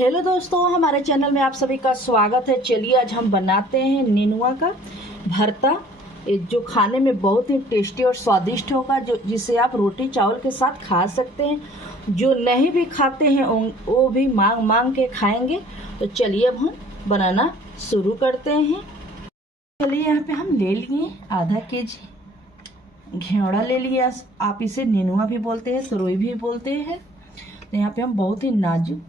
Hello दोस्तों, हमारे channel में आप सभी का स्वागत है। चलिए आज हम बनाते हैं नेनुआ का भरता, जो खाने में बहुत ही टेस्टी और स्वादिष्ट होगा, जिसे आप रोटी चावल के साथ खा सकते हैं। जो नहीं भी खाते हैं वो भी मांग मांग के खाएंगे। तो चलिए अब हम बनाना शुरू करते हैं। चलिए यहाँ पे हम ले लिए आधा केजी घेवड़ा ले लिया। आप इसे नेनुआ भी बोलते हैं, सरोई भी बोलते हैं। तो यहाँ पे हम बहुत ही नाजुक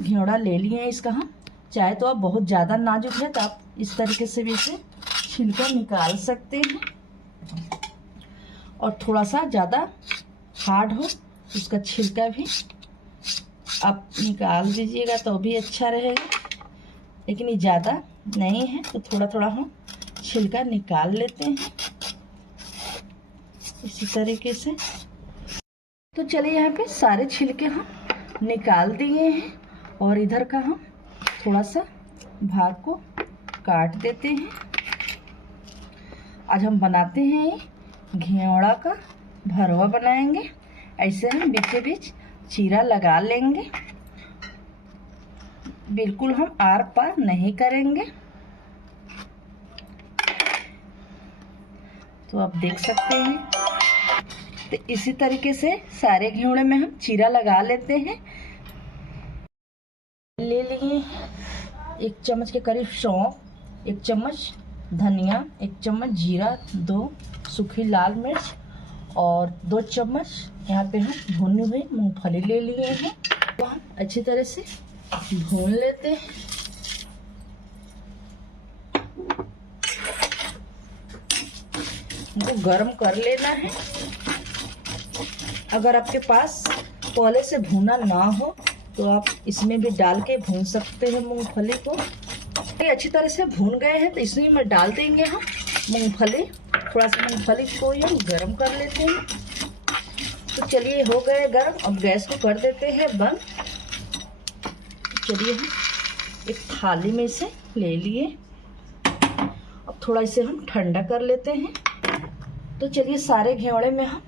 घेवड़ा ले लिए हैं। इसका हम चाहे तो आप बहुत ज़्यादा नाजुक है तो आप इस तरीके से भी इसे छिलका निकाल सकते हैं, और थोड़ा सा ज़्यादा हार्ड हो उसका छिलका भी आप निकाल दीजिएगा तो भी अच्छा रहेगा। लेकिन ये ज़्यादा नहीं है तो थोड़ा थोड़ा हम छिलका निकाल लेते हैं इसी तरीके से। तो चलिए यहाँ पे सारे छिलके हम निकाल दिए हैं, और इधर का हम थोड़ा सा भाग को काट देते हैं। आज हम बनाते हैं घेवड़ा का भरवा बनाएंगे। ऐसे हम बीचे बीच चीरा लगा लेंगे, बिल्कुल हम आर पार नहीं करेंगे। तो आप देख सकते हैं। तो इसी तरीके से सारे घेवड़े में हम चीरा लगा लेते हैं। ले लिए 1 चम्मच के करीब सौंफ, 1 चम्मच धनिया, 1 चम्मच जीरा, 2 सूखी लाल मिर्च और 2 चम्मच यहाँ पे हम भुनी हुई मूंगफली ले लिए हैं। तो हम अच्छी तरह से भून लेते हैं। इनको गर्म कर लेना है। अगर आपके पास पहले से भुना ना हो तो आप इसमें भी डाल के भून सकते हैं मूंगफली को। ये अच्छी तरह से भून गए हैं तो इसमें में डाल देंगे हम मूंगफली। थोड़ा सा मूंगफली को हम गरम कर लेते हैं। तो चलिए हो गए गरम, अब गैस को कर देते हैं बंद। चलिए हम एक थाली में से ले लिए। अब थोड़ा इसे हम ठंडा कर लेते हैं। तो चलिए सारे घेवड़े में हम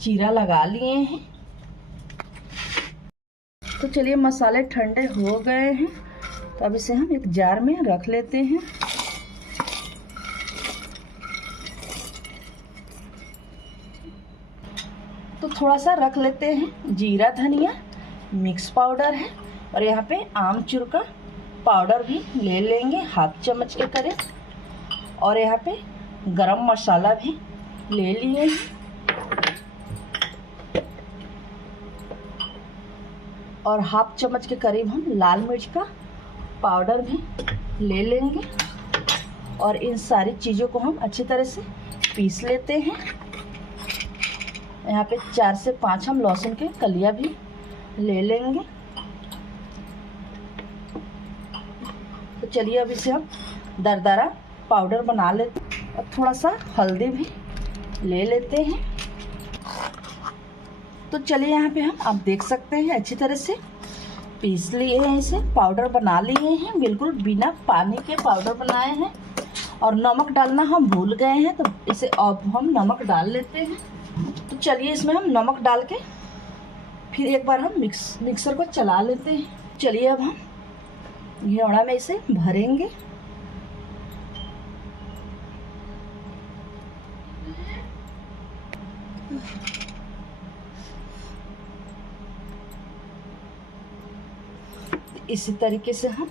चीरा लगा लिए हैं। तो चलिए मसाले ठंडे हो गए हैं, तो अब इसे हम एक जार में रख लेते हैं। तो थोड़ा सा रख लेते हैं जीरा धनिया मिक्स पाउडर है, और यहाँ पे आमचूर का पाउडर भी ले लेंगे 1/2 चम्मच के करीब, और यहाँ पे गरम मसाला भी ले लिए हैं, और 1/2 चम्मच के करीब हम लाल मिर्च का पाउडर भी ले लेंगे। और इन सारी चीज़ों को हम अच्छी तरह से पीस लेते हैं। यहाँ पे 4 से 5 हम लहसुन के कलियां भी ले लेंगे। तो चलिए अब इसे हम दरदरा पाउडर बना लेते हैं, और थोड़ा सा हल्दी भी ले लेते हैं। तो चलिए यहाँ पे हम आप देख सकते हैं अच्छी तरह से पीस लिए हैं, इसे पाउडर बना लिए हैं, बिल्कुल बिना पानी के पाउडर बनाए हैं। और नमक डालना हम भूल गए हैं, तो इसे अब हम नमक डाल लेते हैं। तो चलिए इसमें हम नमक डाल के फिर एक बार हम मिक्सर को चला लेते हैं। चलिए अब हम घेवड़ा में इसे भरेंगे। इसी तरीके से हम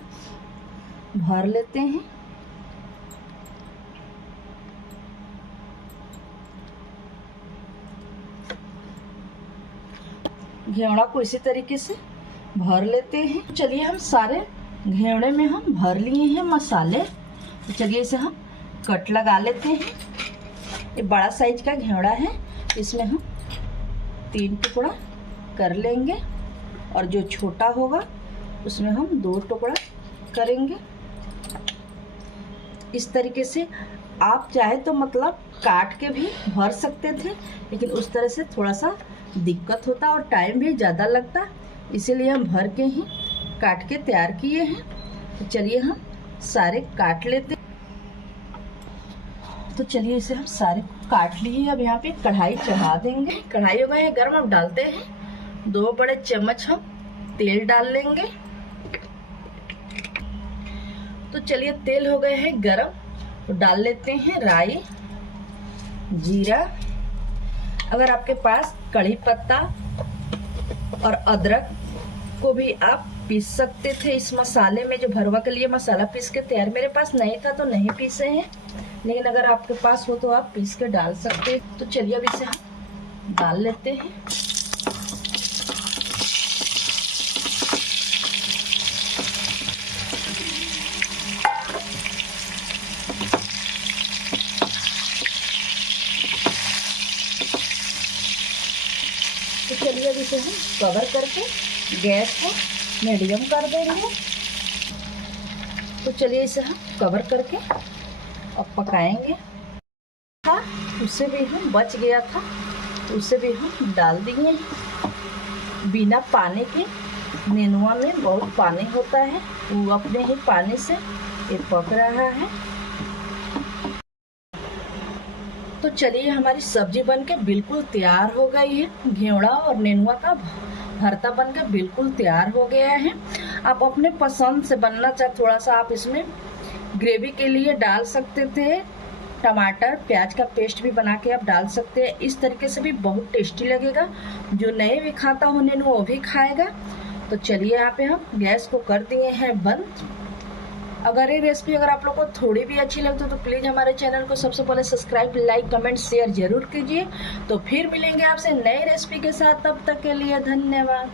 भर लेते हैं। घेवड़ा को इसी तरीके से भर लेते हैं। चलिए हम सारे घेवड़े में हम भर लिए हैं मसाले। तो चलिए इसे हम कट लगा लेते हैं। ये बड़ा साइज का घेवड़ा है, इसमें हम 3 टुकड़ा कर लेंगे, और जो छोटा होगा उसमें हम 2 टुकड़ा करेंगे। इस तरीके से आप चाहे तो मतलब काट के भी भर सकते थे, लेकिन उस तरह से थोड़ा सा दिक्कत होता और टाइम भी ज़्यादा लगता, इसीलिए हम भर के ही काट के तैयार किए हैं। तो चलिए हम सारे काट लेते हैं। तो चलिए इसे हम सारे काट लिए। अब यहाँ पे कढ़ाई चढ़ा देंगे। कढ़ाई हो गई है गर्म, अब डालते हैं 2 बड़े चम्मच हम तेल डाल लेंगे। तो चलिए तेल हो गए हैं गरम, तो डाल लेते हैं राई, जीरा। अगर आपके पास कड़ी पत्ता और अदरक को भी आप पीस सकते थे इस मसाले में, जो भरवा के लिए मसाला पीस के तैयार, मेरे पास नहीं था तो नहीं पीसे हैं, लेकिन अगर आपके पास हो तो आप पीस के डाल सकते हैं। तो चलिए अब इसे हम डाल लेते हैं। तो चलिए अब इसे हम कवर करके गैस को मीडियम कर देंगे। तो चलिए इसे हम कवर करके अब पकाएंगे। हाँ, उससे भी हम बच गया था, उसे भी हम डाल दिए बिना पानी के। नेनुआ में बहुत पानी होता है, वो अपने ही पानी से ये पक रहा है। तो चलिए हमारी सब्जी बनके बिल्कुल तैयार हो गई है। घेवड़ा और नेनुआ का भरता बनकर बिल्कुल तैयार हो गया है। आप अपने पसंद से बनना चाहे थोड़ा सा आप इसमें ग्रेवी के लिए डाल सकते थे, टमाटर प्याज का पेस्ट भी बना के आप डाल सकते हैं। इस तरीके से भी बहुत टेस्टी लगेगा, जो नहीं भी खाता हो नेनुआ वो भी खाएगा। तो चलिए यहाँ पे हम गैस को कर दिए हैं बंद। अगर ये रेसिपी अगर आप लोग को थोड़ी भी अच्छी लगती है तो प्लीज़ हमारे चैनल को सबसे पहले सब्सक्राइब, लाइक, कमेंट, शेयर जरूर कीजिए। तो फिर मिलेंगे आपसे नई रेसिपी के साथ, तब तक के लिए धन्यवाद।